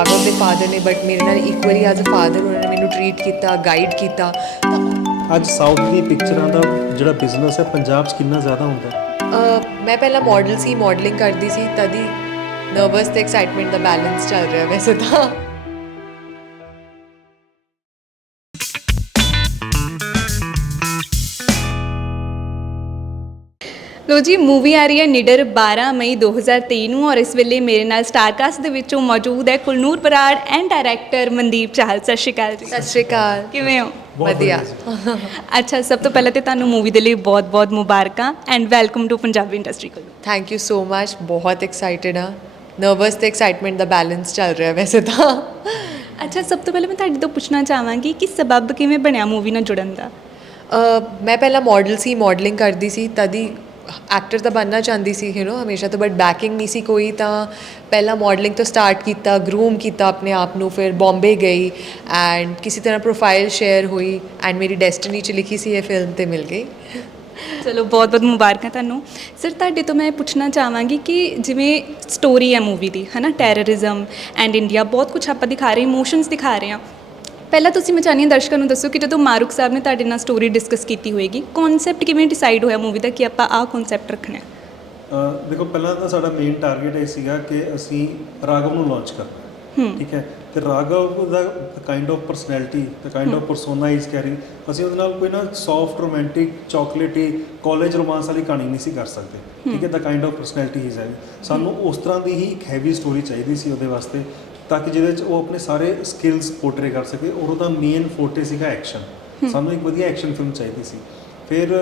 ਰਾਘਵ ਦੇ ਫਾਦਰ ਨੇ ਬਟ ਮੇਰੇ ਨਾਲ ਇਕੁਅਲੀ ਐਜ਼ ਅ ਫਾਦਰ ਉਹਨਾਂ ਨੇ ਮੈਨੂੰ ਟਰੀਟ ਕੀਤਾ, ਗਾਈਡ ਕੀਤਾ। ਅੱਜ ਸਾਊਥ ਦੀ ਪਿਕਚਰਾਂ ਦਾ ਜਿਹੜਾ ਬਿਜ਼ਨਸ ਹੈ ਪੰਜਾਬ 'ਚ ਕਿੰਨਾ ਜ਼ਿਆਦਾ ਹੁੰਦਾ ਹੈ? ਮੈਂ ਪਹਿਲਾਂ ਮਾਡਲ ਸੀ, ਮਾਡਲਿੰਗ ਕਰਦੀ ਸੀ, ਤਦ ਹੀ ਨਰਵਸ ਤੇ ਐਕਸਾਈਟਮੈਂਟ ਦਾ ਬੈਲੈਂਸ ਚੱਲ ਰਿਹਾ ਵੈਸੇ ਤਾਂ। ਲੋ ਜੀ, ਮੂਵੀ ਆ ਰਹੀ ਹੈ ਨਿਡਰ 12 ਮਈ 2023 ਨੂੰ ਔਰ ਇਸ ਵੇਲੇ ਮੇਰੇ ਨਾਲ ਸਟਾਰਕਾਸਟ ਦੇ ਵਿੱਚੋਂ ਮੌਜੂਦ ਹੈ ਕੁਲਨੂਰ ਬਰਾੜ ਐਂਡ ਡਾਇਰੈਕਟਰ ਮਨਦੀਪ ਚਾਹਲ। ਸਤਿ ਸ਼੍ਰੀ ਅਕਾਲ ਜੀ। ਸਤਿ ਸ਼੍ਰੀ ਅਕਾਲ। ਕਿਵੇਂ ਹੋ? ਵਧੀਆ। ਅੱਛਾ, ਸਭ ਤੋਂ ਪਹਿਲਾਂ ਤੇ ਤੁਹਾਨੂੰ ਮੂਵੀ ਦੇ ਲਈ ਬਹੁਤ-ਬਹੁਤ ਮੁਬਾਰਕਾਂ and welcome to Punjabi industry ਕੋਲ। Thank you so much. ਬਹੁਤ ਐਕਸਾਈਟਿਡ ਹਾਂ। ਨਰਵਸ ਤੇ ਐਕਸਾਈਟਮੈਂਟ ਦਾ ਬੈਲੈਂਸ ਚੱਲ ਰਿਹਾ ਵੈਸੇ ਤਾਂ। ਅੱਛਾ, ਸਭ ਤੋਂ ਪਹਿਲਾਂ ਮੈਂ ਤੁਹਾਡੇ ਤੋਂ ਪੁੱਛਣਾ ਚਾਹਾਂਗੀ ਕਿ ਸਬੱਬ ਕਿਵੇਂ ਬਣਿਆ ਮੂਵੀ ਨਾਲ ਜੁੜਨ ਦਾ? ਮੈਂ ਪਹਿਲਾਂ ਮਾਡਲ ਸੀ, ਮਾਡਲਿੰਗ ਕਰਦੀ ਸੀ, ਤਦ ਹੀ ਐਕਟਰ ਤਾਂ ਬਣਨਾ ਚਾਹੁੰਦੀ ਸੀ ਹਮੇਸ਼ਾ ਤੋਂ, ਬਟ ਬੈਕਿੰਗ ਨਹੀਂ ਸੀ ਕੋਈ। ਤਾਂ ਪਹਿਲਾਂ ਮਾਡਲਿੰਗ ਤੋਂ ਸਟਾਰਟ ਕੀਤਾ, ਗਰੂਮ ਕੀਤਾ ਆਪਣੇ ਆਪ ਨੂੰ, ਫਿਰ ਬੰਬੇ ਗਈ ਐਂਡ ਕਿਸੇ ਤਰ੍ਹਾਂ ਪ੍ਰੋਫਾਈਲ ਸ਼ੇਅਰ ਹੋਈ ਐਂਡ ਮੇਰੀ ਡੈਸਟੀਨੀ 'ਚ ਲਿਖੀ ਸੀ ਇਹ ਫਿਲਮ ਤੇ ਮਿਲ ਗਈ। ਚਲੋ, ਬਹੁਤ-ਬਹੁਤ ਮੁਬਾਰਕਾਂ ਤੁਹਾਨੂੰ। ਸਰ, ਤੁਹਾਡੇ ਤੋਂ ਮੈਂ ਪੁੱਛਣਾ ਚਾਹਾਂਗੀ ਕਿ ਜਿਵੇਂ ਸਟੋਰੀ ਹੈ ਮੂਵੀ ਦੀ, ਹੈ ਨਾ, ਟੈਰਰਿਜ਼ਮ ਐਂਡ ਇੰਡੀਆ, ਬਹੁਤ ਕੁਛ ਆਪਾਂ ਦਿਖਾ ਰਹੇ, ਇਮੋਸ਼ਨਸ ਦਿਖਾ ਰਹੇ ਹਾਂ। ਪਹਿਲਾਂ ਤੁਸੀਂ, ਮੈਂ ਚਾਹੁੰਦੀ ਹਾਂ ਦਰਸ਼ਕਾਂ ਨੂੰ ਦੱਸੋ ਕਿ ਜਦੋਂ ਮਾਰੂਕ ਸਾਹਿਬ ਨੇ ਤੁਹਾਡੇ ਨਾਲ ਸਟੋਰੀ ਡਿਸਕਸ ਕੀਤੀ ਹੋਏਗੀ, ਕਨਸੈਪਟ ਕਿਵੇਂ ਡਿਸਾਈਡ ਹੋਇਆ ਮੂਵੀ ਦਾ ਕਿ ਆਪਾਂ ਆਹ ਕਨਸੈਪਟ ਰੱਖਣਾ ਹੈ? ਦੇਖੋ, ਪਹਿਲਾਂ ਤਾਂ ਸਾਡਾ ਮੇਨ ਟਾਰਗੇਟ ਇਹ ਸੀਗਾ ਕਿ ਅਸੀਂ ਰਾਘਵ ਨੂੰ ਲਾਂਚ ਕਰਨਾ, ਠੀਕ ਹੈ। ਤੇ ਰਾਘਵ ਦਾ kind of personality, the kind of persona is caring, ਅਸੀਂ ਉਹਦੇ ਨਾਲ ਕੋਈ ਨਾ soft romantic chocolatey college romance ਵਾਲੀ ਕਹਾਣੀ ਨਹੀਂ ਸੀ ਕਰ ਸਕਦੇ, ਠੀਕ ਹੈ। The kind of personality is ਹੈ, ਸਾਨੂੰ ਉਸ ਤਰ੍ਹਾਂ ਦੀ ਹੀ ਇੱਕ ਹੈਵੀ ਸਟੋਰੀ ਚਾਹੀਦੀ ਸੀ ਉਹਦੇ ਵਾਸਤੇ, ਤਾਂ ਕਿ ਜਿਹਦੇ 'ਚ ਉਹ ਆਪਣੇ ਸਾਰੇ ਸਕਿੱਲਸ ਪੋਰਟਰੇ ਕਰ ਸਕੇ। ਔਰ ਉਹਦਾ ਮੇਨ ਫੋਟੇ ਸੀਗਾ ਐਕਸ਼ਨ। ਸਾਨੂੰ ਇੱਕ ਵਧੀਆ ਐਕਸ਼ਨ ਫਿਲਮ ਚਾਹੀਦੀ ਸੀ। ਫਿਰ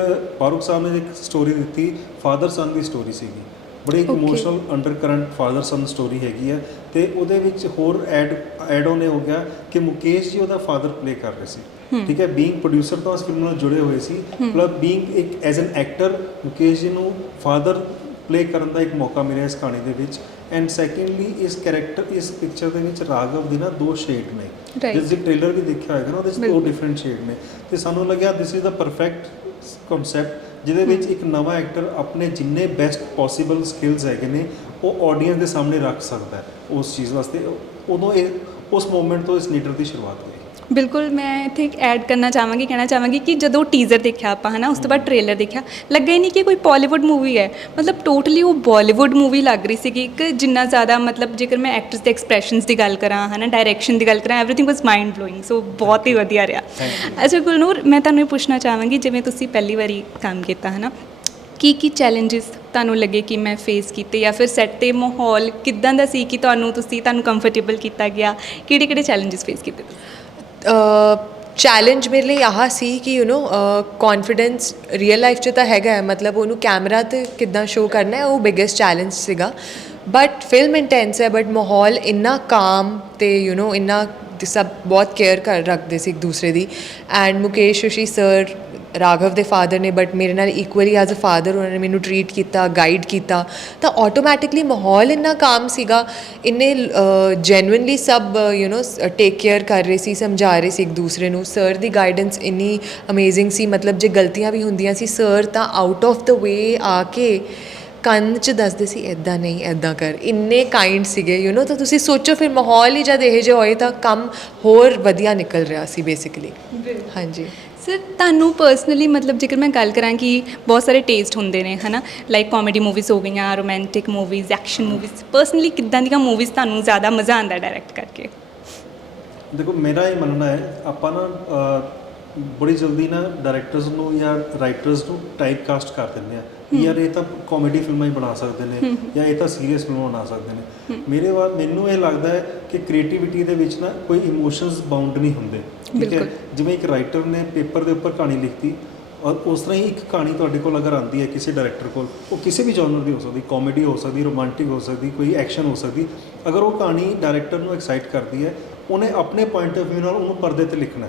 ਮਾਰੂਕ ਸਾਹਿਬ ਨੇ ਇੱਕ ਸਟੋਰੀ ਦਿੱਤੀ, ਫਾਦਰ ਸਨ ਦੀ ਸਟੋਰੀ ਸੀਗੀ, ਬੜੀ ਇੱਕ ਇਮੋਸ਼ਨਲ ਅੰਡਰ ਕਰੰਟ ਫਾਦਰ ਸਨ ਸਟੋਰੀ ਹੈਗੀ ਹੈ। ਅਤੇ ਉਹਦੇ ਵਿੱਚ ਹੋਰ ਐਡ ਔਨ ਇਹ ਹੋ ਗਿਆ ਕਿ ਮੁਕੇਸ਼ ਜੀ ਉਹਦਾ ਫਾਦਰ ਪਲੇ ਕਰ ਰਹੇ ਸੀ, ਠੀਕ ਹੈ। ਬੀਇੰਗ ਪ੍ਰੋਡਿਊਸਰ ਤੋਂ ਇਸ ਫਿਲਮ ਨਾਲ ਜੁੜੇ ਹੋਏ ਸੀ, ਪਲੱਸ ਬੀਇੰਗ ਇੱਕ ਐਜ਼ ਐਨ ਐਕਟਰ ਮੁਕੇਸ਼ ਜੀ ਨੂੰ ਫਾਦਰ ਪਲੇ ਕਰਨ ਦਾ ਇੱਕ ਮੌਕਾ ਮਿਲਿਆ ਇਸ ਕਹਾਣੀ ਦੇ ਵਿੱਚ। ਐਂਡ ਸੈਕਿੰਡਲੀ, ਇਸ ਪਿਕਚਰ ਦੇ ਵਿੱਚ ਰਾਘਵ ਦੀ ਨਾ 2 ਸ਼ੇਡ ਨੇ, ਜਿਸ ਦੀ ਟ੍ਰੇਲਰ ਵੀ ਦੇਖਿਆ ਹੋਏਗਾ ਨਾ, ਉਹਦੇ 'ਚ 2 ਡਿਫਰੈਂਟ ਸ਼ੇਡ ਨੇ। ਅਤੇ ਸਾਨੂੰ ਲੱਗਿਆ this is the perfect concept, ਜਿਹਦੇ ਵਿੱਚ ਇੱਕ ਨਵਾਂ ਐਕਟਰ ਆਪਣੇ ਜਿੰਨੇ ਬੈਸਟ ਪੋਸੀਬਲ ਸਕਿੱਲਸ ਹੈਗੇ ਨੇ ਉਹ ਆਡੀਅנס ਦੇ ਸਾਹਮਣੇ ਰੱਖ ਸਕਦਾ ਹੈ। ਉਸ ਚੀਜ਼ ਵਾਸਤੇ ਉਦੋਂ ਉਸ ਮੂਮੈਂਟ ਤੋਂ ਇਸ ਨੀਡਰ ਦੀ ਸ਼ੁਰੂਆਤ ਹੋਈ। ਬਿਲਕੁਲ, ਮੈਂ ਇੱਥੇ ਇੱਕ ਐਡ ਕਰਨਾ ਚਾਹਾਂਗੀ, ਕਹਿਣਾ ਚਾਹਾਂਗੀ ਕਿ ਜਦੋਂ ਟੀਜ਼ਰ ਦੇਖਿਆ ਆਪਾਂ, ਹੈ ਨਾ, ਉਸ ਤੋਂ ਬਾਅਦ ਟ੍ਰੇਲਰ ਦੇਖਿਆ, ਲੱਗਾ ਹੀ ਨਹੀਂ ਕਿ ਕੋਈ ਬਾਲੀਵੁੱਡ ਮੂਵੀ ਹੈ। ਮਤਲਬ ਟੋਟਲੀ ਉਹ ਬਾਲੀਵੁੱਡ ਮੂਵੀ ਲੱਗ ਰਹੀ ਸੀਗੀ। ਇੱਕ ਜਿੰਨਾ ਜ਼ਿਆਦਾ, ਮਤਲਬ ਜੇਕਰ ਮੈਂ ਐਕਟਰਸ ਦੇ ਐਕਸਪ੍ਰੈਸ਼ਨਸ ਦੀ ਗੱਲ ਕਰਾਂ, ਹੈ ਨਾ, ਡਾਇਰੈਕਸ਼ਨ ਦੀ ਗੱਲ ਕਰਾਂ, ਐਵਰੀਥਿੰਗ ਵਾਸ ਮਾਈਂਡ ਬਲੋਇੰਗ। ਸੋ ਬਹੁਤ ਹੀ ਵਧੀਆ ਰਿਹਾ। ਅੱਛਾ ਗੁਲਨੂਰ, ਮੈਂ ਤੁਹਾਨੂੰ ਇਹ ਪੁੱਛਣਾ ਚਾਹਾਂਗੀ, ਜਿਵੇਂ ਤੁਸੀਂ ਪਹਿਲੀ ਵਾਰੀ ਕੰਮ ਕੀਤਾ, ਹੈ ਨਾ, ਕੀ ਚੈਲੰਜਸ ਤੁਹਾਨੂੰ ਲੱਗੇ ਕਿ ਮੈਂ ਫੇਸ ਕੀਤੇ, ਜਾਂ ਫਿਰ ਸੈੱਟ 'ਤੇ ਮਾਹੌਲ ਕਿੱਦਾਂ ਦਾ ਸੀ ਕਿ ਤੁਹਾਨੂੰ ਕੰਫਰਟੇਬਲ ਕੀਤਾ ਗਿਆ? ਕਿਹੜੇ ਚੈਲੰਜਸ ਫੇਸ ਕੀਤੇ ਤੁਸੀਂ? ਚੈਲੰਜ ਮੇਰੇ ਲਈ ਆਹ ਸੀ ਕਿ ਕੌਨਫੀਡੈਂਸ ਰੀਅਲ ਲਾਈਫ 'ਚ ਤਾਂ ਹੈਗਾ ਹੈ, ਮਤਲਬ ਉਹਨੂੰ ਕੈਮਰਾ 'ਤੇ ਕਿੱਦਾਂ ਸ਼ੋਅ ਕਰਨਾ ਹੈ, ਉਹ ਬਿਗੇਸਟ ਚੈਲੰਜ ਸੀਗਾ। ਬਟ ਫਿਲਮ ਇੰਟੈਂਸ ਹੈ, ਬਟ ਮਾਹੌਲ ਇੰਨਾ ਕਾਮ ਅਤੇ ਇੰਨਾ ਸਭ ਬਹੁਤ ਕੇਅਰ ਰੱਖਦੇ ਸੀ ਇੱਕ ਦੂਸਰੇ ਦੀ। ਐਂਡ ਮੁਕੇਸ਼ ਜੋਸ਼ੀ ਸਰ ਰਾਘਵ ਦੇ ਫਾਦਰ ਨੇ ਬਟ ਮੇਰੇ ਨਾਲ ਇਕੁਅਲੀ ਐਜ਼ ਅ ਫਾਦਰ ਉਹਨਾਂ ਨੇ ਮੈਨੂੰ ਟਰੀਟ ਕੀਤਾ, ਗਾਈਡ ਕੀਤਾ। ਤਾਂ ਆਟੋਮੈਟਿਕਲੀ ਮਾਹੌਲ ਇੰਨਾ ਕਾਮ ਸੀਗਾ, ਇੰਨੇ ਜੈਨੂਇਨਲੀ ਸਭ ਟੇਕ ਕੇਅਰ ਕਰ ਰਹੇ ਸੀ, ਸਮਝਾ ਰਹੇ ਸੀ ਇੱਕ ਦੂਸਰੇ ਨੂੰ। ਸਰ ਦੀ ਗਾਈਡੈਂਸ ਇੰਨੀ ਅਮੇਜ਼ਿੰਗ ਸੀ, ਮਤਲਬ ਜੇ ਗਲਤੀਆਂ ਵੀ ਹੁੰਦੀਆਂ ਸੀ, ਸਰ ਤਾਂ ਆਊਟ ਆਫ ਦ ਵੇ ਆ ਕੇ ਕੰਨ 'ਚ ਦੱਸਦੇ ਸੀ, ਇੱਦਾਂ ਨਹੀਂ, ਇੱਦਾਂ ਕਰ। ਇੰਨੇ ਕਾਈਂਡ ਸੀਗੇ ਤਾਂ ਤੁਸੀਂ ਸੋਚੋ ਫਿਰ ਮਾਹੌਲ ਹੀ ਜਦ ਇਹੋ ਜਿਹਾ ਹੋਏ ਤਾਂ ਕੰਮ ਹੋਰ ਵਧੀਆ ਨਿਕਲ ਰਿਹਾ ਸੀ ਬੇਸਿਕਲੀ। ਹਾਂਜੀ ਸਰ, ਤੁਹਾਨੂੰ ਪਰਸਨਲੀ, ਮਤਲਬ ਜੇਕਰ ਮੈਂ ਗੱਲ ਕਰਾਂ ਕਿ ਬਹੁਤ ਸਾਰੇ ਟੇਸਟ ਹੁੰਦੇ ਨੇ, ਹੈ ਨਾ, ਲਾਈਕ ਕਾਮੇਡੀ ਮੂਵੀਜ਼ ਹੋ ਗਈਆਂ, romantic movies, action movies, personally ਕਿੱਦਾਂ ਦੀਆਂ ਮੂਵੀਜ਼ ਤੁਹਾਨੂੰ ਜ਼ਿਆਦਾ ਮਜ਼ਾ ਆਉਂਦਾ ਡਾਇਰੈਕਟ ਕਰਕੇ? ਦੇਖੋ, ਮੇਰਾ ਇਹ ਮੰਨਣਾ ਹੈ, ਆਪਾਂ ਨਾ ਬੜੀ ਜਲਦੀ ਨਾ ਡਾਇਰੈਕਟਰਸ ਨੂੰ ਜਾਂ ਰਾਈਟਰਸ ਨੂੰ ਟਾਈਪ ਕਾਸਟ ਕਰ ਦਿੰਦੇ ਆ, ਯਾਰ ਇਹ ਤਾਂ ਕਾਮੇਡੀ ਫਿਲਮਾਂ ਹੀ ਬਣਾ ਸਕਦੇ ਨੇ, ਜਾਂ ਇਹ ਤਾਂ ਸੀਰੀਅਸ ਫਿਲਮਾਂ ਬਣਾ ਸਕਦੇ ਨੇ। ਮੈਨੂੰ ਇਹ ਲੱਗਦਾ ਹੈ ਕਿ ਕ੍ਰੀਏਟੀਵਿਟੀ ਦੇ ਵਿੱਚ ਨਾ ਕੋਈ ਇਮੋਸ਼ਨਸ ਬਾਉਂਡ ਨਹੀਂ ਹੁੰਦੇ, ਠੀਕ ਹੈ। ਜਿਵੇਂ ਇੱਕ ਰਾਈਟਰ ਨੇ ਪੇਪਰ ਦੇ ਉੱਪਰ ਕਹਾਣੀ ਲਿਖਤੀ, ਔਰ ਉਸ ਤਰ੍ਹਾਂ ਹੀ ਇੱਕ ਕਹਾਣੀ ਤੁਹਾਡੇ ਕੋਲ ਅਗਰ ਆਉਂਦੀ ਹੈ ਕਿਸੇ ਡਾਇਰੈਕਟਰ ਕੋਲ, ਉਹ ਕਿਸੇ ਵੀ ਜਨਰ ਦੀ ਹੋ ਸਕਦੀ, ਕਾਮੇਡੀ ਹੋ ਸਕਦੀ, ਰੋਮਾਂਟਿਕ ਹੋ ਸਕਦੀ, ਕੋਈ ਐਕਸ਼ਨ ਹੋ ਸਕਦੀ, ਅਗਰ ਉਹ ਕਹਾਣੀ ਡਾਇਰੈਕਟਰ ਨੂੰ ਐਕਸਾਈਟ ਕਰਦੀ ਹੈ, ਉਹਨੇ ਆਪਣੇ ਪੁਆਇੰਟ ਆਫ ਵਿਊ ਨਾਲ ਉਹਨੂੰ ਪਰਦੇ 'ਤੇ ਲਿਖਣਾ।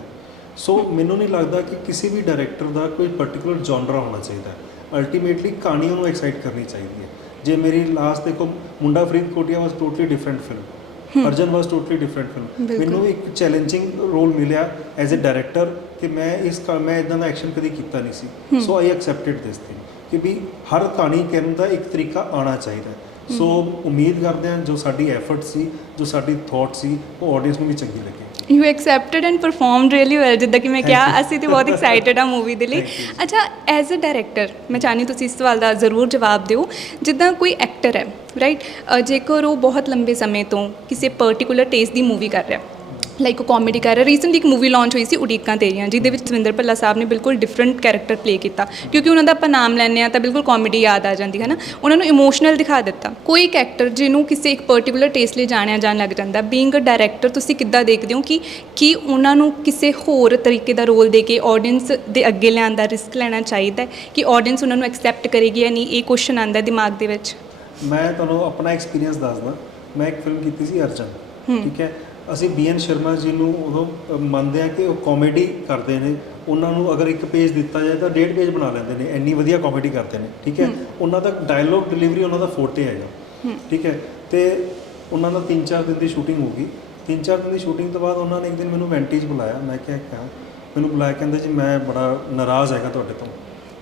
ਸੋ ਮੈਨੂੰ ਨਹੀਂ ਲੱਗਦਾ ਕਿ ਕਿਸੇ ਵੀ ਡਾਇਰੈਕਟਰ ਦਾ ਕੋਈ ਪਰਟੀਕੂਲਰ ਜਨਰਾ ਹੋਣਾ ਚਾਹੀਦਾ। ਅਲਟੀਮੇਟਲੀ ਕਹਾਣੀ ਉਹਨੂੰ ਐਕਸਾਈਟ ਕਰਨੀ ਚਾਹੀਦੀ ਹੈ। ਜੇ ਮੇਰੀ ਲਾਸਟ ਦੇਖੋ, Munda Faridkotia was totally different film, Arjan was totally different film. ਮੈਨੂੰ ਇੱਕ ਚੈਲੰਜਿੰਗ ਰੋਲ ਮਿਲਿਆ ਐਜ਼ ਅ ਡਾਇਰੈਕਟਰ ਕਿ ਮੈਂ ਇੱਦਾਂ ਦਾ ਐਕਸ਼ਨ ਕਦੀ ਕੀਤਾ ਨਹੀਂ ਸੀ। ਸੋ ਆਈ ਐਕਸੈਪਟਿਡ ਦਿਸ ਥਿੰਗ ਕਿ ਵੀ ਹਰ ਕਹਾਣੀ ਕਹਿਣ ਦਾ ਇੱਕ ਤਰੀਕਾ ਆਉਣਾ ਚਾਹੀਦਾ। ਸੋ ਉਮੀਦ ਕਰਦੇ ਹਾਂ ਜੋ ਸਾਡੀ ਐਫਰਟ ਸੀ, ਜੋ ਸਾਡੀ ਥੋਟ ਸੀ, ਉਹ ਆਡੀਅנס ਨੂੰ ਵੀ ਚੰਗੀ ਲੱਗੇ। You accepted and performed really well, ਜਿੱਦਾਂ ਕਿ ਮੈਂ ਕਿਹਾ Thank you. ਅਸੀਂ ਤੇ ਬਹੁਤ ਐਕਸਾਈਟਡ ਆ ਮੂਵੀ ਦੇ ਲਈ। Thank you. ਅੱਛਾ, ਐਜ਼ ਅ ਡਾਇਰੈਕਟਰ ਮੈਂ ਚਾਹੁੰਦੀ ਤੁਸੀਂ ਇਸ ਸਵਾਲ ਦਾ ਜ਼ਰੂਰ ਜਵਾਬ ਦਿਓ। ਜਿੱਦਾਂ ਕੋਈ ਐਕਟਰ ਹੈ ਰਾਈਟ, ਜੇਕਰ ਉਹ ਬਹੁਤ ਲੰਬੇ ਸਮੇਂ ਤੋਂ ਕਿਸੇ ਪਰਟੀਕੂਲਰ ਟੇਸਟ ਦੀ ਮੂਵੀ ਕਰ ਰਿਹਾ, ਲਾਈਕ ਉਹ ਕਾਮੇਡੀ ਕਰ ਰਿਹਾ, ਰੀਸੈਂਟਲੀ ਇੱਕ ਮੂਵੀ ਲਾਂਚ ਹੋਈ ਸੀ ਉਡੀਕਾਂ ਤੇਰੀਆਂ, ਜਿਹਦੇ ਵਿੱਚ ਦਵਿੰਦਰ ਭੱਲਾ ਸਾਹਿਬ ਨੇ ਬਿਲਕੁਲ ਡਿਫਰੈਂਟ ਕੈਰੈਕਟਰ ਪਲੇ ਕੀਤਾ, ਕਿਉਂਕਿ ਉਹਨਾਂ ਦਾ ਆਪਾਂ ਨਾਮ ਲੈਂਦੇ ਹਾਂ ਤਾਂ ਬਿਲਕੁਲ ਕਾਮੇਡੀ ਯਾਦ ਆ ਜਾਂਦੀ ਹੈ ਨਾ, ਉਹਨਾਂ ਨੂੰ ਇਮੋਸ਼ਨਲ ਦਿਖਾ ਦਿੱਤਾ। ਕੋਈ ਇੱਕ ਐਕਟਰ ਜਿਹਨੂੰ ਕਿਸੇ ਇੱਕ ਪਰਟੀਕੂਲਰ ਟੇਸਟ ਲਈ ਜਾਣਿਆ ਜਾਣ ਲੱਗ ਜਾਂਦਾ, ਬੀਇੰਗ ਅ ਡਾਇਰੈਕਟਰ ਤੁਸੀਂ ਕਿੱਦਾਂ ਦੇਖਦੇ ਹੋ ਕਿ ਉਹਨਾਂ ਨੂੰ ਕਿਸੇ ਹੋਰ ਤਰੀਕੇ ਦਾ ਰੋਲ ਦੇ ਕੇ ਆਡੀਅנס ਦੇ ਅੱਗੇ ਲਿਆਉਣ ਦਾ ਰਿਸਕ ਲੈਣਾ ਚਾਹੀਦਾ ਹੈ, ਕਿ ਆਡੀਅנס ਉਹਨਾਂ ਨੂੰ ਐਕਸੈਪਟ ਕਰੇਗੀ ਜਾਂ ਨਹੀਂ, ਇਹ ਕੁਐਸਚਨ ਆਉਂਦਾ ਦਿਮਾਗ ਦੇ ਵਿੱਚ। ਮੈਂ ਤੁਹਾਨੂੰ ਆਪਣਾ ਐਕਸਪੀਰੀਅੰਸ ਦੱਸਦਾ। ਮੈਂ ਇੱਕ ਫਿਲਮ ਕੀਤੀ ਸੀ ਅਰਜਨ, ਠੀਕ ਹੈ। ਅਸੀਂ ਬੀਐਨ ਸ਼ਰਮਾ ਜੀ ਨੂੰ ਉਦੋਂ ਮੰਨਦੇ ਹਾਂ ਕਿ ਉਹ ਕਾਮੇਡੀ ਕਰਦੇ ਨੇ, ਉਹਨਾਂ ਨੂੰ ਅਗਰ ਇੱਕ ਪੇਜ ਦਿੱਤਾ ਜਾਏ ਤਾਂ 1.5 ਪੇਜ ਬਣਾ ਲੈਂਦੇ ਨੇ, ਇੰਨੀ ਵਧੀਆ ਕਾਮੇਡੀ ਕਰਦੇ ਨੇ, ਠੀਕ ਹੈ। ਉਹਨਾਂ ਦਾ ਡਾਇਲੋਗ ਡਿਲੀਵਰੀ ਉਹਨਾਂ ਦਾ ਫੋਰਟੇ ਹੈਗਾ, ਠੀਕ ਹੈ। ਤੇ ਉਹਨਾਂ ਦਾ 3-4 ਦਿਨ ਦੀ ਸ਼ੂਟਿੰਗ ਹੋ ਗਈ। 3-4 ਦਿਨ ਦੀ ਸ਼ੂਟਿੰਗ ਤੋਂ ਬਾਅਦ ਉਹਨਾਂ ਨੇ ਇੱਕ ਦਿਨ ਮੈਨੂੰ ਵੈਂਟੇਜ ਬੁਲਾਇਆ। ਮੈਂ ਕਿਹਾ ਮੈਨੂੰ ਬੁਲਾਇਆ, ਕਹਿੰਦੇ ਜੀ ਮੈਂ ਬੜਾ ਨਾਰਾਜ਼ ਹੈਗਾ ਤੁਹਾਡੇ ਤੋਂ।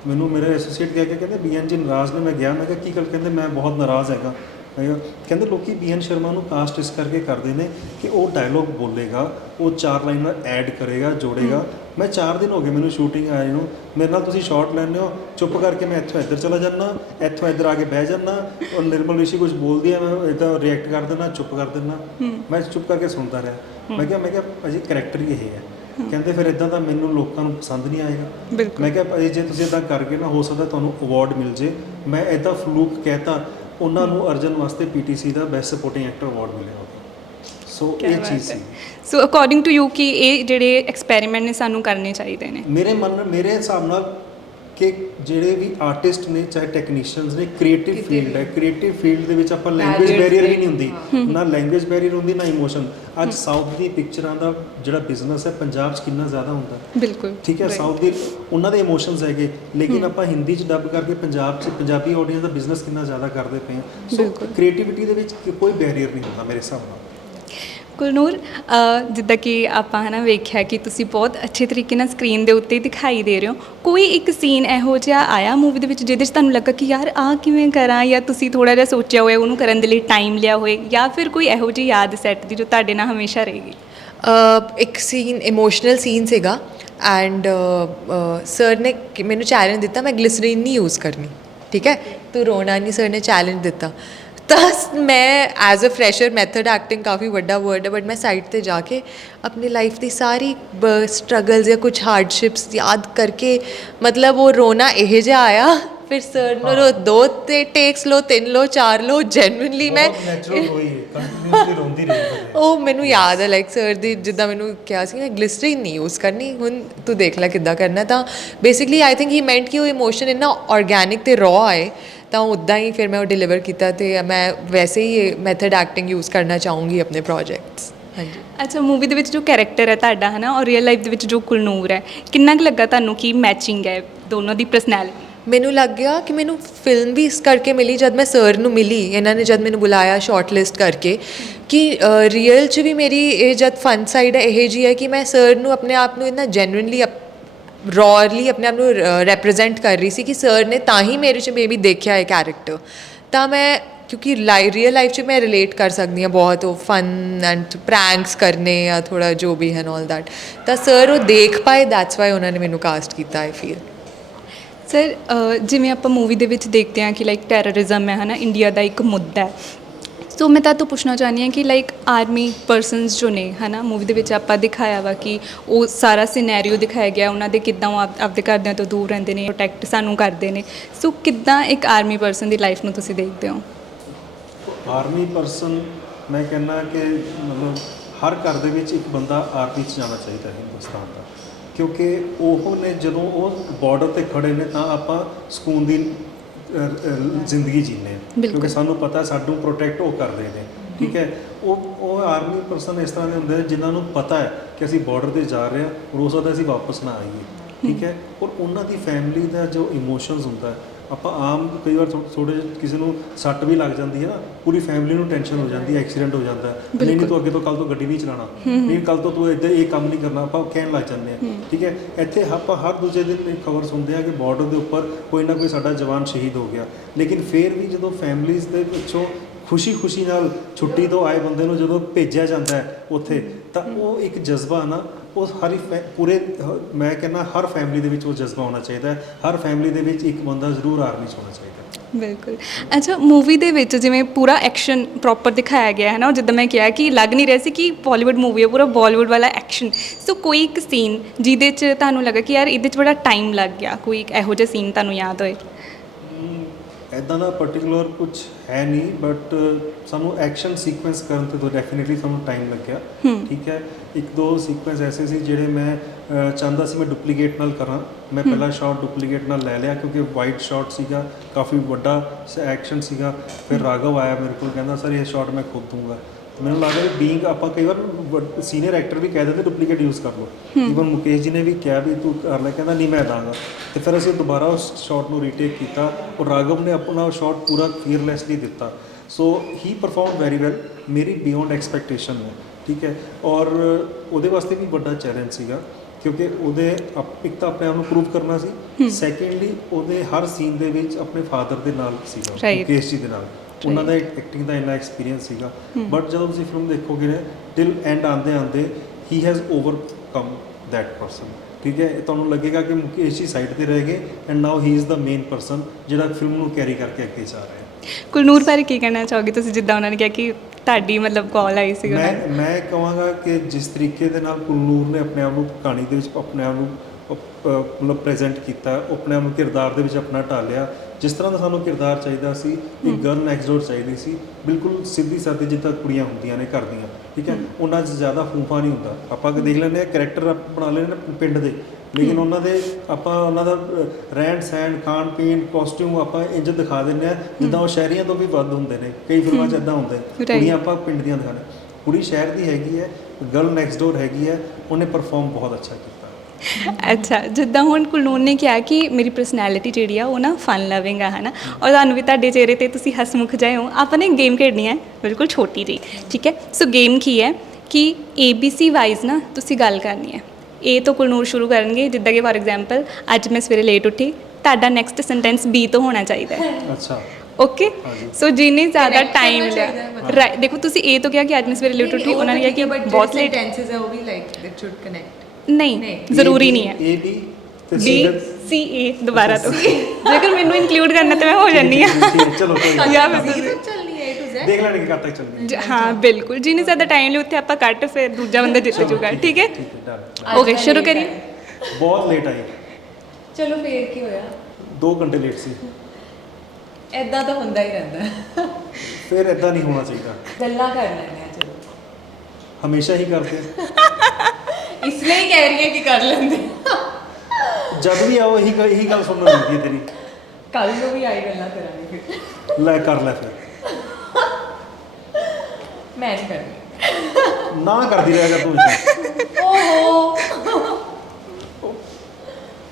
ਮੈਨੂੰ ਮੇਰੇ ਐਸੋਸੀਏਟ ਕਹਿ ਕੇ ਕਹਿੰਦੇ ਬੀਐਨ ਜੀ ਨਾਰਾਜ਼ ਨੇ। ਮੈਂ ਗਿਆ, ਮੈਂ ਕਿਹਾ ਕੀ ਗੱਲ? ਕਹਿੰਦੇ ਮੈਂ ਬਹੁਤ ਨਾਰਾਜ਼ ਹੈਗਾ। ਕਹਿੰਦੇ ਲੋਕੀ ਬੀਐਨ ਸ਼ਰਮਾ ਨੂੰ ਕਾਸਟ ਇਸ ਕਰਕੇ ਕਰਦੇ ਨੇ ਕਿ ਉਹ ਡਾਇਲੋਗ ਬੋਲੇਗਾ, ਉਹ 4 ਲਾਈਨਾਂ ਐਡ ਕਰੇਗਾ, ਜੋੜੇਗਾ। ਮੈਂ 4 ਦਿਨ ਹੋ ਗਏ ਮੈਨੂੰ ਸ਼ੂਟਿੰਗ ਆਏ ਨੂੰ, ਮੇਰੇ ਨਾਲ ਤੁਸੀਂ ਸ਼ਾਟ ਲੈਂਦੇ ਹੋ, ਚੁੱਪ ਕਰਕੇ ਮੈਂ ਇੱਥੋਂ ਇੱਧਰ ਚਲਾ ਜਾਂਦਾ, ਇੱਥੋਂ ਇੱਧਰ ਆ ਕੇ ਬਹਿ ਜਾਂਦਾ, ਔਰ ਨਿਰਮਲ ਰਿਸ਼ੀ ਕੁਝ ਬੋਲਦੀ ਹੈ ਮੈਂ ਇੱਦਾਂ ਰਿਐਕਟ ਕਰ ਦਿੰਦਾ, ਚੁੱਪ ਕਰ ਦਿੰਦਾ। ਮੈਂ ਚੁੱਪ ਕਰਕੇ ਸੁਣਦਾ ਰਿਹਾ। ਮੈਂ ਕਿਹਾ ਅਜੀ ਕਰੈਕਟਰ ਹੀ ਇਹ ਹੈ। ਕਹਿੰਦੇ ਫਿਰ ਇੱਦਾਂ ਤਾਂ ਮੈਨੂੰ ਲੋਕਾਂ ਨੂੰ ਪਸੰਦ ਨਹੀਂ ਆਏਗਾ। ਮੈਂ ਕਿਹਾ ਜੇ ਤੁਸੀਂ ਇੱਦਾਂ ਕਰਕੇ ਨਾ, ਹੋ ਸਕਦਾ ਤੁਹਾਨੂੰ ਅਵਾਰਡ ਮਿਲ ਜੇ। ਮੈਂ ਇੱਦਾਂ ਫਲੂਕ ਕਹਿਤਾ, ਉਹਨਾਂ ਨੂੰ ਅਰਜਨ ਵਾਸਤੇ ਪੀਟੀਸੀ ਦਾ ਬੈਸਟ ਸਪੋਰਟਿੰਗ ਐਕਟਰ ਅਵਾਰਡ ਮਿਲਿਆ। ਸੋ ਇਹ ਚੀਜ਼ ਸੀ। ਸੋ ਅਕੋਰਡਿੰਗ ਟੂ ਯੂ ਕਿ ਇਹ ਜਿਹੜੇ ਐਕਸਪੈਰੀਮੈਂਟ ਨੇ ਸਾਨੂੰ ਕਰਨੇ ਚਾਹੀਦੇ ਨੇ? ਮੇਰੇ ਹਿਸਾਬ ਨਾਲ ਕਿ ਜਿਹੜੇ ਵੀ ਆਰਟਿਸਟ ਨੇ, ਚਾਹੇ ਟੈਕਨੀਸ਼ੀਅਨਸ ਨੇ, ਕ੍ਰੀਏਟਿਵ ਫੀਲਡ ਹੈ, ਕ੍ਰੀਏਟਿਵ ਫੀਲਡ ਦੇ ਵਿੱਚ ਆਪਾਂ ਲੈਂਗੁਏਜ ਬੈਰੀਅਰ ਹੀ ਨਹੀਂ ਹੁੰਦੀ, ਨਾ ਲੈਂਗੁਏਜ ਬੈਰੀਅਰ ਹੁੰਦੀ, ਨਾ ਇਮੋਸ਼ਨ। ਅੱਜ ਸਾਊਥ ਦੀ ਪਿਕਚਰਾਂ ਦਾ ਜਿਹੜਾ ਬਿਜ਼ਨਸ ਹੈ ਪੰਜਾਬ 'ਚ ਕਿੰਨਾ ਜ਼ਿਆਦਾ ਹੁੰਦਾ, ਬਿਲਕੁਲ ਠੀਕ ਹੈ। ਸਾਊਥ ਦੀ ਉਹਨਾਂ ਦੇ ਇਮੋਸ਼ਨਸ ਹੈਗੇ, ਲੇਕਿਨ ਆਪਾਂ ਹਿੰਦੀ 'ਚ ਡੱਬ ਕਰਕੇ ਪੰਜਾਬ 'ਚ ਪੰਜਾਬੀ ਆਡੀਅנס ਦਾ ਬਿਜ਼ਨਸ ਕਿੰਨਾ ਜ਼ਿਆਦਾ ਕਰਦੇ ਪਏ ਹਾਂ। ਸੋ ਕ੍ਰੀਏਟਿਵਿਟੀ ਦੇ ਵਿੱਚ ਕੋਈ ਬੈਰੀਅਰ ਨਹੀਂ ਹੁੰਦਾ ਮੇਰੇ ਹਿਸਾਬ ਨਾਲ। ਗੁਰਨੂਰ, ਜਿੱਦਾਂ ਕਿ ਆਪਾਂ ਹੈ ਨਾ ਵੇਖਿਆ ਕਿ ਤੁਸੀਂ ਬਹੁਤ ਅੱਛੇ ਤਰੀਕੇ ਨਾਲ ਸਕਰੀਨ ਦੇ ਉੱਤੇ ਦਿਖਾਈ ਦੇ ਰਹੇ ਹੋ, ਕੋਈ ਇੱਕ ਸੀਨ ਇਹੋ ਜਿਹਾ ਆਇਆ ਮੂਵੀ ਦੇ ਵਿੱਚ ਜਿਹਦੇ 'ਚ ਤੁਹਾਨੂੰ ਲੱਗਾ ਕਿ ਯਾਰ ਆਹ ਕਿਵੇਂ ਕਰਾਂ, ਜਾਂ ਤੁਸੀਂ ਥੋੜ੍ਹਾ ਜਿਹਾ ਸੋਚਿਆ ਹੋਇਆ ਉਹਨੂੰ ਕਰਨ ਦੇ ਲਈ ਟਾਈਮ ਲਿਆ ਹੋਏ, ਜਾਂ ਫਿਰ ਕੋਈ ਇਹੋ ਜਿਹੀ ਯਾਦ ਸੈੱਟ ਦੀ ਜੋ ਤੁਹਾਡੇ ਨਾਲ ਹਮੇਸ਼ਾ ਰਹੇਗੀ? ਇੱਕ ਸੀਨ ਇਮੋਸ਼ਨਲ ਸੀਨ ਸੀਗਾ ਐਂਡ ਸਰ ਨੇ ਮੈਨੂੰ ਚੈਲੰਜ ਦਿੱਤਾ, ਮੈਂ ਗਲਿਸਰੀਨ ਨਹੀਂ ਯੂਜ਼ ਕਰਨੀ, ਠੀਕ ਹੈ, ਤੂੰ ਰੋਣਾ ਨਹੀਂ। ਸਰ ਨੇ ਚੈਲੰਜ ਦਿੱਤਾ ਤਾਂ ਮੈਂ as a fresher, method acting ਕਾਫੀ ਵੱਡਾ ਵਰਡ ਹੈ, ਬਟ ਮੈਂ ਸਾਈਡ 'ਤੇ ਜਾ ਕੇ ਆਪਣੀ ਲਾਈਫ ਦੀ ਸਾਰੀ ਸਟਰਗਲਸ ਜਾਂ ਕੁਛ ਹਾਰਡਸ਼ਿਪਸ ਯਾਦ ਕਰਕੇ, ਮਤਲਬ ਉਹ ਰੋਣਾ ਇਹੋ ਜਿਹਾ ਆਇਆ। ਫਿਰ ਸਰ ਨੂੰ 2 ਟੇਕਸ ਲਓ, 3 ਲਓ, 4 ਲਓ, ਜੈਨੂਇਨਲੀ ਮੈਂ ਉਹ ਮੈਨੂੰ ਯਾਦ ਹੈ ਲਾਈਕ ਸਰ ਦੀ ਜਿੱਦਾਂ ਮੈਨੂੰ ਕਿਹਾ ਸੀ ਮੈਂ ਗਲਿਸਟਰੀਨ ਨਹੀਂ ਯੂਜ਼ ਕਰਨੀ, ਹੁਣ ਤੂੰ ਦੇਖ ਲੈ ਕਿੱਦਾਂ ਕਰਨਾ। ਤਾਂ basically I think he meant ਕਿ ਉਹ ਇਮੋਸ਼ਨ ਇੰਨਾ ਔਰਗੈਨਿਕ ਅਤੇ ਰॉ ਆਏ, ਤਾਂ ਉੱਦਾਂ ਹੀ ਫਿਰ ਮੈਂ ਉਹ ਡਿਲੀਵਰ ਕੀਤਾ। ਅਤੇ ਮੈਂ ਵੈਸੇ ਹੀ ਮੈਥਡ ਐਕਟਿੰਗ ਯੂਜ਼ ਕਰਨਾ ਚਾਹੂੰਗੀ ਆਪਣੇ ਪ੍ਰੋਜੈਕਟਸ। ਹਾਂਜੀ। ਅੱਛਾ, ਮੂਵੀ ਦੇ ਵਿੱਚ ਜੋ ਕੈਰੈਕਟਰ ਹੈ ਤੁਹਾਡਾ ਹੈ ਨਾ, ਔਰ ਰੀਅਲ ਲਾਈਫ ਦੇ ਵਿੱਚ ਜੋ ਗੁਰਨੂਰ ਹੈ, ਕਿੰਨਾ ਕੁ ਲੱਗਾ ਤੁਹਾਨੂੰ ਕਿ ਮੈਚਿੰਗ ਹੈ ਦੋਨੋਂ ਦੀ ਪਰਸਨੈਲਿਟੀ? ਮੈਨੂੰ ਲੱਗ ਗਿਆ ਕਿ ਮੈਨੂੰ ਫਿਲਮ ਵੀ ਇਸ ਕਰਕੇ ਮਿਲੀ, ਜਦ ਮੈਂ ਸਰ ਨੂੰ ਮਿਲੀ, ਇਹਨਾਂ ਨੇ ਜਦ ਮੈਨੂੰ ਬੁਲਾਇਆ ਸ਼ਾਰਟ ਲਿਸਟ ਕਰਕੇ, ਕਿ ਰੀਅਲ 'ਚ ਵੀ ਮੇਰੀ ਇਹ ਜਦ ਫਨ ਸਾਈਡ ਹੈ ਇਹ ਜੀ ਹੈ ਕਿ ਮੈਂ ਸਰ ਨੂੰ ਆਪਣੇ ਆਪ ਨੂੰ ਇੰਨਾ ਜੈਨੂਇਨਲੀ ਰॉली ਆਪਣੇ ਆਪ ਨੂੰ ਰੈਪਰੈਜ਼ੈਂਟ ਕਰ ਰਹੀ ਸੀ ਕਿ ਸਰ ਨੇ ਤਾਂ ਹੀ ਮੇਰੇ 'ਚ ਮੇਬੀ ਦੇਖਿਆ ਇਹ ਕੈਰੈਕਟਰ। ਤਾਂ ਮੈਂ ਕਿਉਂਕਿ ਰੀਅਲ ਲਾਈਫ 'ਚ ਮੈਂ ਰਿਲੇਟ ਕਰ ਸਕਦੀ ਹਾਂ ਬਹੁਤ, ਉਹ ਫਨ ਐਂਡ ਪ੍ਰੈਂਕਸ ਕਰਨੇ ਜਾਂ ਥੋੜ੍ਹਾ ਜੋ ਵੀ ਹੈ ਆਲ ਦੈਟ, ਤਾਂ ਸਰ ਉਹ ਦੇਖ ਪਾਏ, ਦੈਟਸ ਵਾਈ ਉਹਨਾਂ ਨੇ ਮੈਨੂੰ ਕਾਸਟ ਕੀਤਾ ਆਈ ਫੀਲ। ਸਰ, ਜਿਵੇਂ ਆਪਾਂ ਮੂਵੀ ਦੇ ਵਿੱਚ ਦੇਖਦੇ ਹਾਂ ਕਿ ਲਾਈਕ ਟੈਰਰਿਜ਼ਮ ਹੈ ਨਾ, ਇੰਡੀਆ ਦਾ ਇੱਕ ਮੁੱਦਾ ਹੈ। ਸੋ ਮੈਂ ਤੁਹਾਡੇ ਤੋਂ ਪੁੱਛਣਾ ਚਾਹੁੰਦੀ ਹਾਂ ਕਿ ਲਾਈਕ ਆਰਮੀ ਪਰਸਨਸ ਜੋ ਨੇ ਹੈ ਨਾ, ਮੂਵੀ ਦੇ ਵਿੱਚ ਆਪਾਂ ਦਿਖਾਇਆ ਵਾ ਕਿ ਉਹ ਸਾਰਾ ਸਿਨੈਰੀਓ ਦਿਖਾਇਆ ਗਿਆ, ਉਹਨਾਂ ਦੇ ਕਿੱਦਾਂ ਉਹ ਆਪਦੇ ਘਰਦਿਆਂ ਤੋਂ ਦੂਰ ਰਹਿੰਦੇ ਨੇ, ਪ੍ਰੋਟੈਕਟ ਸਾਨੂੰ ਕਰਦੇ ਨੇ। ਸੋ ਕਿੱਦਾਂ ਇੱਕ ਆਰਮੀ ਪਰਸਨ ਦੀ ਲਾਈਫ ਨੂੰ ਤੁਸੀਂ ਦੇਖਦੇ ਹੋ? ਆਰਮੀ ਪਰਸਨ, ਮੈਂ ਕਹਿੰਦਾ ਕਿ ਮਤਲਬ ਹਰ ਘਰ ਦੇ ਵਿੱਚ ਇੱਕ ਬੰਦਾ ਆਰਮੀ 'ਚ ਜਾਣਾ ਚਾਹੀਦਾ ਹੈ ਹਿੰਦੁਸਤਾਨ ਦਾ, ਕਿਉਂਕਿ ਉਹ ਨੇ ਜਦੋਂ ਉਹ ਬਾਰਡਰ 'ਤੇ ਖੜੇ ਨੇ ਤਾਂ ਆਪਾਂ ਸਕੂਨ ਦੀ ਜ਼ਿੰਦਗੀ ਜੀਨੇ, ਕਿਉਂਕਿ ਸਾਨੂੰ ਪਤਾ ਸਾਨੂੰ ਪ੍ਰੋਟੈਕਟ ਉਹ ਕਰਦੇ ਨੇ, ਠੀਕ ਹੈ। ਉਹ ਆਰਮੀ ਪਰਸਨ ਇਸ ਤਰ੍ਹਾਂ ਦੇ ਹੁੰਦੇ ਨੇ ਜਿਨ੍ਹਾਂ ਨੂੰ ਪਤਾ ਹੈ ਕਿ ਅਸੀਂ ਬਾਰਡਰ 'ਤੇ ਜਾ ਰਹੇ ਹਾਂ, ਔਰ ਹੋ ਸਕਦਾ ਅਸੀਂ ਵਾਪਸ ਨਾ ਆਈਏ, ਠੀਕ ਹੈ। ਔਰ ਉਹਨਾਂ ਦੀ ਫੈਮਿਲੀ ਦਾ ਜੋ ਇਮੋਸ਼ਨਸ ਹੁੰਦਾ, ਆਪਾਂ ਆਮ ਕਈ ਵਾਰ ਥੋੜ੍ਹੇ ਕਿਸੇ ਨੂੰ ਸੱਟ ਵੀ ਲੱਗ ਜਾਂਦੀ ਹੈ ਨਾ, ਪੂਰੀ ਫੈਮਿਲੀ ਨੂੰ ਟੈਨਸ਼ਨ ਹੋ ਜਾਂਦੀ ਹੈ, ਐਕਸੀਡੈਂਟ ਹੋ ਜਾਂਦਾ, ਨਹੀਂ ਤੂੰ ਅੱਗੇ ਤੋਂ ਕੱਲ੍ਹ ਤੋਂ ਗੱਡੀ ਨਹੀਂ ਚਲਾਉਣਾ, ਨਹੀਂ ਕੱਲ੍ਹ ਤੋਂ ਤੂੰ ਇੱਦਾਂ ਇਹ ਕੰਮ ਨਹੀਂ ਕਰਨਾ, ਆਪਾਂ ਕਹਿਣ ਲੱਗ ਜਾਂਦੇ ਹਾਂ, ਠੀਕ ਹੈ। ਇੱਥੇ ਆਪਾਂ ਹਰ ਦੂਜੇ ਦਿਨ ਇੱਕ ਖਬਰ ਸੁਣਦੇ ਹਾਂ ਕਿ ਬਾਰਡਰ ਦੇ ਉੱਪਰ ਕੋਈ ਨਾ ਕੋਈ ਸਾਡਾ ਜਵਾਨ ਸ਼ਹੀਦ ਹੋ ਗਿਆ, ਲੇਕਿਨ ਫਿਰ ਵੀ ਜਦੋਂ ਫੈਮਲੀਜ਼ ਦੇ ਪਿੱਛੋਂ ਖੁਸ਼ੀ ਨਾਲ ਛੁੱਟੀ ਤੋਂ ਆਏ ਬੰਦੇ ਨੂੰ ਜਦੋਂ ਭੇਜਿਆ ਜਾਂਦਾ ਹੈ ਉੱਥੇ, ਤਾਂ ਉਹ ਇੱਕ ਜਜ਼ਬਾ ਨਾ, ਉਹ ਪੂਰੇ ਮੈਂ ਕਹਿੰਦਾ ਹਰ ਫੈਮਿਲੀ ਦੇ ਵਿੱਚ ਉਹ ਜਜ਼ਬਾ ਹੋਣਾ ਚਾਹੀਦਾ ਹੈ। ਹਰ ਫੈਮਿਲੀ ਦੇ ਵਿੱਚ ਇੱਕ ਬੰਦਾ ਜ਼ਰੂਰ ਆਰਮੀ 'ਚ ਹੋਣਾ ਚਾਹੀਦਾ ਹੈ। ਬਿਲਕੁਲ। ਅੱਛਾ, ਮੂਵੀ ਦੇ ਵਿੱਚ ਜਿਵੇਂ ਪੂਰਾ ਐਕਸ਼ਨ ਪ੍ਰੋਪਰ ਦਿਖਾਇਆ ਗਿਆ ਹੈ ਨਾ, ਉਹ ਜਿੱਦਾਂ ਮੈਂ ਕਿਹਾ ਕਿ ਲੱਗ ਨਹੀਂ ਰਿਹਾ ਸੀ ਕਿ ਬਾਲੀਵੁੱਡ ਮੂਵੀ ਹੈ, ਪੂਰਾ ਬਾਲੀਵੁੱਡ ਵਾਲਾ ਐਕਸ਼ਨ। ਸੋ ਕੋਈ ਇੱਕ ਸੀਨ ਜਿਹਦੇ 'ਚ ਤੁਹਾਨੂੰ ਲੱਗਾ ਕਿ ਯਾਰ ਇਹਦੇ 'ਚ ਬੜਾ ਟਾਈਮ ਲੱਗ ਗਿਆ, ਕੋਈ ਇੱਕ ਇਹੋ ਜਿਹਾ ਸੀਨ ਤੁਹਾਨੂੰ ਯਾਦ ਹੋਏ? ਇੱਦਾਂ ਦਾ ਪਰਟੀਕੂਲਰ ਕੁਝ ਹੈ ਨਹੀਂ, ਬਟ ਸਾਨੂੰ ਐਕਸ਼ਨ ਸੀਕੁਐਂਸ ਕਰਨ ਤੇ ਤਾਂ ਡੈਫੀਨਿਟਲੀ ਸਾਨੂੰ ਟਾਈਮ ਲੱਗਿਆ। ਠੀਕ ਹੈ, ਇੱਕ ਦੋ ਸੀਕੁਐਂਸ ਐਸੇ ਸੀ ਜਿਹੜੇ ਮੈਂ ਚਾਹੁੰਦਾ ਸੀ ਮੈਂ ਡੁਪਲੀਕੇਟ ਨਾਲ ਕਰਾਂ। ਮੈਂ ਪਹਿਲਾ ਸ਼ਾਟ ਡੁਪਲੀਕੇਟ ਨਾਲ ਲੈ ਲਿਆ ਕਿਉਂਕਿ ਵਾਈਡ ਸ਼ਾਟ ਸੀਗਾ, ਕਾਫੀ ਵੱਡਾ ਐਕਸ਼ਨ ਸੀਗਾ। ਫਿਰ ਰਾਘਵ ਆਇਆ ਮੇਰੇ ਕੋਲ, ਕਹਿੰਦਾ ਸਰ ਇਹ ਸ਼ਾਟ ਮੈਂ ਖੁਦ ਦੂੰਗਾ। ਮੈਨੂੰ ਲੱਗਦਾ ਵੀ ਬੀਇੰਗ ਆਪਾਂ ਕਈ ਵਾਰ ਸੀਨੀਅਰ ਐਕਟਰ ਵੀ ਕਹਿ ਦਿੰਦੇ ਡੁਪਲੀਕੇਟ ਯੂਜ਼ ਕਰ ਲਓ। ਈਵਨ ਮੁਕੇਸ਼ ਜੀ ਨੇ ਵੀ ਕਿਹਾ ਵੀ ਤੂੰ ਕਰ ਲੈ, ਕਹਿੰਦਾ ਨਹੀਂ ਮੈਂ ਦਾਂਗਾ। ਤੇ ਫਿਰ ਅਸੀਂ ਦੁਬਾਰਾ ਉਸ ਸ਼ਾਟ ਨੂੰ ਰੀਟੇਕ ਕੀਤਾ ਔਰ ਰਾਘਵ ਨੇ ਆਪਣਾ ਸ਼ਾਟ ਪੂਰਾ ਫੀਅਰਲੈਸਲੀ ਦਿੱਤਾ। ਸੋ ਹੀ ਪਰਫਾਰਮ ਵੈਰੀ ਵੈਲ, ਮੇਰੀ ਬਿਯੋਂਡ ਐਕਸਪੈਕਟੇਸ਼ਨ ਹੈ। ਠੀਕ ਹੈ, ਔਰ ਉਹਦੇ ਵਾਸਤੇ ਵੀ ਵੱਡਾ ਚੈਲੰਜ ਸੀਗਾ ਕਿਉਂਕਿ ਉਹਦੇ ਇੱਕ ਤਾਂ ਆਪਣੇ ਆਪ ਨੂੰ ਪ੍ਰੂਵ ਕਰਨਾ ਸੀ, ਸੈਕੰਡਲੀ ਉਹਦੇ ਹਰ ਸੀਨ ਦੇ ਵਿੱਚ ਆਪਣੇ ਫਾਦਰ ਦੇ ਨਾਲ ਸੀਗਾ, ਮੁਕੇਸ਼ ਜੀ ਦੇ ਨਾਲ। ਉਹਨਾਂ ਦਾ ਐਕਟਿੰਗ ਦਾ ਇੰਨਾ ਐਕਸਪੀਰੀਅੰਸ ਸੀਗਾ। ਬਟ ਜਦੋਂ ਤੁਸੀਂ ਫਿਲਮ ਦੇਖੋਗੇ ਨਾ, ਟਿਲ ਐਂਡ ਆਉਂਦੇ he has overcome that person. ਠੀਕ ਹੈ, ਤੁਹਾਨੂੰ ਲੱਗੇਗਾ ਕਿ ਮੁਕੇਸ਼ ਜੀ ਸਾਈਡ ਤੇ ਰਹਿ ਗਏ and now he is the main person ਜਿਹੜਾ ਫਿਲਮ ਨੂੰ ਕੈਰੀ ਕਰਕੇ ਅੱਗੇ ਜਾ ਰਿਹਾ ਹੈ। ਕੁਲਨੂਰ ਬਾਰੇ ਕੀ ਕਹਿਣਾ ਚਾਹੋਗੇ ਤੁਸੀਂ, ਜਿੱਦਾਂ ਉਹਨਾਂ ਨੇ ਕਿਹਾ ਕਿ ਤੁਹਾਡੀ ਮਤਲਬ ਕਾਲ ਆਈ ਸੀ? ਮੈਂ ਕਹਾਂਗਾ ਕਿ ਜਿਸ ਤਰੀਕੇ ਦੇ ਨਾਲ ਕੁਲਨੂਰ ਨੇ ਆਪਣੇ ਆਪ ਨੂੰ ਕਹਾਣੀ ਦੇ ਵਿੱਚ ਆਪਣੇ ਆਪ ਨੂੰ ਮਤਲਬ ਪ੍ਰੈਜ਼ੈਂਟ ਕੀਤਾ, ਆਪਣੇ ਆਪ ਨੂੰ ਕਿਰਦਾਰ ਦੇ ਵਿੱਚ ਆਪਣਾ ਢਾਲਿਆ। ਜਿਸ ਤਰ੍ਹਾਂ ਦਾ ਸਾਨੂੰ ਕਿਰਦਾਰ ਚਾਹੀਦਾ ਸੀ, ਇੱਕ ਗਰਲ ਨੈਕਸਟ ਡੋਰ ਚਾਹੀਦੀ ਸੀ, ਬਿਲਕੁਲ ਸਿੱਧੀ ਸਾਦੀ ਜਿੱਦਾਂ ਕੁੜੀਆਂ ਹੁੰਦੀਆਂ ਨੇ ਘਰ ਦੀਆਂ। ਠੀਕ ਹੈ, ਉਹਨਾਂ 'ਚ ਜ਼ਿਆਦਾ ਫੂਫਾ ਨਹੀਂ ਹੁੰਦਾ। ਆਪਾਂ ਦੇਖ ਲੈਂਦੇ ਹਾਂ ਕਰੈਕਟਰ ਬਣਾ ਲੈਂਦੇ ਨੇ ਪਿੰਡ ਦੇ, ਲੇਕਿਨ ਉਹਨਾਂ ਦਾ ਰਹਿਣ ਸਹਿਣ, ਖਾਣ ਪੀਣ, ਕਾਸਟਿਊਮ ਆਪਾਂ ਇੰਝ ਦਿਖਾ ਦਿੰਦੇ ਹਾਂ ਜਿੱਦਾਂ ਉਹ ਸ਼ਹਿਰੀਆਂ ਤੋਂ ਵੀ ਵੱਧ ਹੁੰਦੇ ਨੇ। ਕਈ ਫਿਲਮਾਂ 'ਚ ਇੱਦਾਂ ਹੁੰਦਾ, ਕੁੜੀਆਂ ਆਪਾਂ ਪਿੰਡ ਦੀਆਂ ਦਿਖਾਉਂਦੇ। ਕੁੜੀ ਸ਼ਹਿਰ ਦੀ ਹੈਗੀ ਹੈ, ਗਰਲ ਨੈਕਸਟ ਡੋਰ ਹੈਗੀ ਹੈ, ਉਹਨੇ ਪਰਫਾਰਮ ਬਹੁਤ ਅੱਛਾ ਕੀਤਾ। ਅੱਛਾ, ਜਿੱਦਾਂ ਹੁਣ ਕੁਲਨੂਰ ਨੇ ਕਿਹਾ ਕਿ ਮੇਰੀ ਪਰਸਨੈਲਿਟੀ ਜਿਹੜੀ ਆ ਉਹ ਨਾ ਫਨ ਲਵਿੰਗ ਆ, ਹੈ ਨਾ, ਔਰ ਤੁਹਾਨੂੰ ਵੀ ਤੁਹਾਡੇ ਚਿਹਰੇ 'ਤੇ ਤੁਸੀਂ ਹਸਮੁਖ ਜਾਏ ਹੋ। ਆਪਾਂ ਨੇ ਗੇਮ ਖੇਡਣੀ ਹੈ ਬਿਲਕੁਲ ਛੋਟੀ ਜਿਹੀ। ਠੀਕ ਹੈ, ਸੋ ਗੇਮ ਕੀ ਹੈ ਕਿ ABC ਵਾਈਜ਼ ਨਾ ਤੁਸੀਂ ਗੱਲ ਕਰਨੀ ਹੈ। A ਤੋਂ ਕੁਲਨੂਰ ਸ਼ੁਰੂ ਕਰਨਗੇ, ਜਿੱਦਾਂ ਕਿ ਫੋਰ ਐਗਜ਼ਾਮਪਲ ਅੱਜ ਮੈਂ ਸਵੇਰੇ ਲੇਟ ਉੱਠੀ, ਤੁਹਾਡਾ ਨੈਕਸਟ ਸੈਂਟੈਂਸ B ਤੋਂ ਹੋਣਾ ਚਾਹੀਦਾ ਹੈ। ਅੱਛਾ, ਓਕੇ। ਸੋ ਜਿੰਨੇ ਜ਼ਿਆਦਾ ਟਾਈਮ ਲਿਆ, ਦੇਖੋ ਤੁਸੀਂ A ਤੋਂ ਕਿਹਾ ਕਿ ਅੱਜ ਮੈਂ ਸਵੇਰੇ ਲੇਟ ਉੱਠੀ, ਉਹਨਾਂ ਨੇ ਕਿਹਾ ਕਿ ਬਹੁਤ ਲੇਟ ਟੈਂਸਸ ਹੈ ਉਹ ਵੀ ਲਾਈਕ ਇਟ ਸ਼ੁੱਡ ਕਨੈਕਟ। ਨਹੀਂ, ਜ਼ਰੂਰੀ ਨਹੀਂ ਹੈ। AB ਤੇ B C A ਦੁਬਾਰਾ ਤੋਂ ਜੇਕਰ ਮੈਨੂੰ ਇਨਕਲੂਡ ਕਰਨਾ ਤਾਂ ਮੈਂ ਹੋ ਜਾਂਦੀ ਹਾਂ। ਚਲੋ ਕੋਈ ਗੱਲ ਜਾਂ ਨਹੀਂ, ਫਿਰ ਚੱਲਣੀ ਹੈ A to Z। ਦੇਖ ਲੈਣਗੇ ਕਦ ਤੱਕ ਚੱਲਣੀ ਹੈ। ਹਾਂ ਬਿਲਕੁਲ, ਜਿੰਨੇ ਜ਼ਿਆਦਾ ਟਾਈਮ ਲਈ ਉੱਥੇ ਆਪਾਂ ਕੱਟ, ਫਿਰ ਦੂਜਾ ਬੰਦਾ ਜਿੱਤ ਜੂਗਾ। ਠੀਕ ਹੈ, ਠੀਕ ਹੈ, ਡਨ। ਓਕੇ ਸ਼ੁਰੂ ਕਰੀਏ। ਬਹੁਤ ਲੇਟ ਆਈ, ਚਲੋ ਫੇਰ ਕੀ ਹੋਇਆ, 2 ਘੰਟੇ ਲੇਟ ਸੀ। ਐਦਾਂ ਤਾਂ ਹੁੰਦਾ ਹੀ ਰਹਿੰਦਾ। ਫਿਰ ਇਦਾਂ ਨਹੀਂ ਹੋਣਾ ਚਾਹੀਦਾ, ਗੱਲਾਂ ਕਰ ਲੈਂਦੇ ਆ ਚਲੋ, ਹਮੇਸ਼ਾ ਹੀ ਕਰਦੇ। ਇਸ ਲਈ ਕਹਿ ਰਹੀ ਹੈ ਕਿ ਕਰ ਲੈਂਦੇ। ਜਦ ਵੀ ਆਓ ਇਹੀ ਗੱਲ ਸੁਣਨ ਨੂੰ ਮਿਲਦੀ ਹੈ ਤੇਰੀ। ਕੱਲ ਨੂੰ ਵੀ ਆਈ ਗੱਲਾਂ ਕਰਾਂਗੇ ਫਿਰ। ਲੈ ਕਰ ਲੈ ਫਿਰ, ਮੈਂ ਨਹੀਂ ਕਰਨੀ। ਨਾ ਕਰਦੀ ਰਹਿ ਕਰ ਤੂੰ। ਓਹੋ,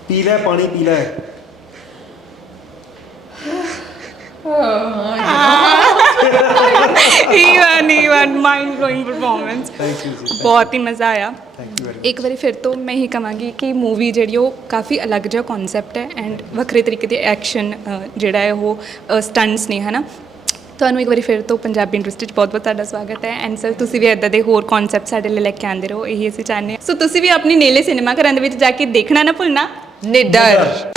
ਪੀ ਲੈ ਪਾਣੀ, ਪੀ ਲੈ। Even mind blowing performance, thank you ਜੀ, ਬਹੁਤ ਹੀ ਮਜ਼ਾ ਆਇਆ। ਥੈਂਕ ਯੂ ਵੈਰੀ ਇੱਕ ਵਾਰੀ ਫਿਰ ਤੋਂ ਮੈਂ ਇਹੀ ਕਹਾਂਗੀ ਕਿ ਮੂਵੀ ਜਿਹੜੀ ਉਹ ਕਾਫੀ ਅਲੱਗ ਜਿਹਾ ਕਨਸੈਪਟ ਹੈ ਐਂਡ ਵੱਖਰੇ ਤਰੀਕੇ ਦੇ ਐਕਸ਼ਨ ਜਿਹੜਾ ਹੈ ਉਹ ਸਟੰਟਸ ਨੇ, ਹੈ ਨਾ। ਤੁਹਾਨੂੰ ਇੱਕ ਵਾਰੀ ਫਿਰ ਤੋਂ ਪੰਜਾਬੀ ਇੰਡਸਟਰੀ 'ਚ ਬਹੁਤ ਬਹੁਤ ਤੁਹਾਡਾ ਸਵਾਗਤ ਹੈ। ਐਂਡ ਸਰ ਤੁਸੀਂ ਵੀ ਇੱਦਾਂ ਦੇ ਹੋਰ ਕਨਸੈਪਟ ਸਾਡੇ ਲਈ ਲੈ ਕੇ ਆਉਂਦੇ ਰਹੋ, ਇਹੀ ਅਸੀਂ ਚਾਹੁੰਦੇ ਹਾਂ। ਸੋ ਤੁਸੀਂ ਵੀ ਆਪਣੀ ਨੇਲੇ ਸਿਨੇਮਾ ਘਰਾਂ ਦੇ ਵਿੱਚ ਜਾ ਕੇ ਦੇਖਣਾ ਨਾ ਭੁੱਲਣਾ। ਨਿਡਰ।